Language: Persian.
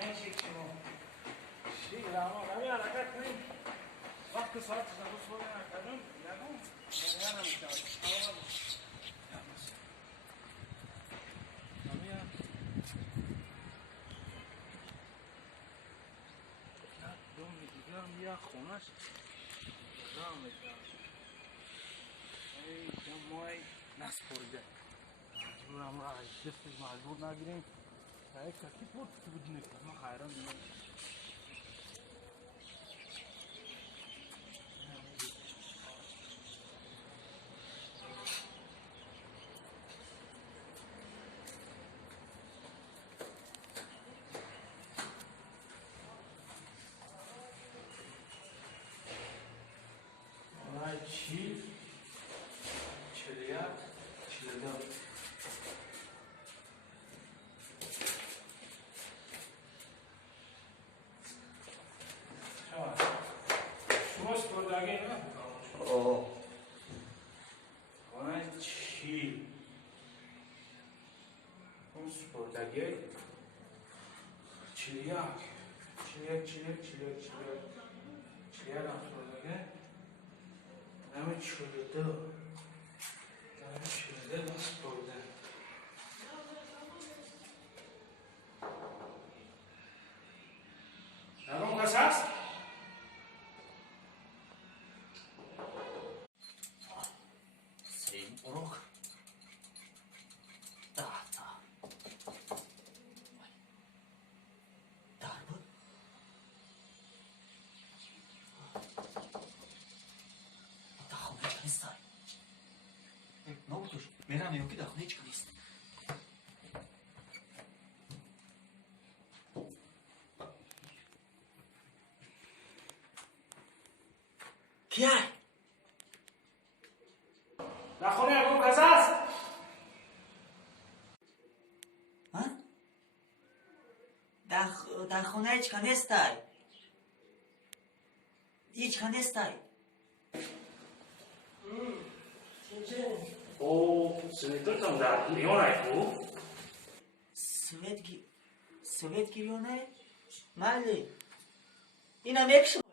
نشکیم شیر اما کمی حرکت کنیم وقت ساعت زبوس بودن کدوم نگو نگه نمیشتاد دوم میگیرم یا خونش راه میکنم ای جمعای نسپرده مجبورم را دستش مجبور نگیریم یک تکی بود که بود نکنم ما خیران دیگه چی؟ چلیت؟ چلیدار شما سپردگی نه؟ خانه چی؟ اون سپردگی چلیک چلیک هم سپردگی نمی چلیده بس برده نگم کس هست؟ سیم اروک ده در بود ده خونه چه نیست داری نبودوش میرم یکی ده خونه چه نیست کیه؟ در خونه یکم کس هست؟ در خونه هیچ که نیستی هیچ که نیستی او سویترتم در لیونه کو؟ سویت گیریونه؟ مالی اینم یک شما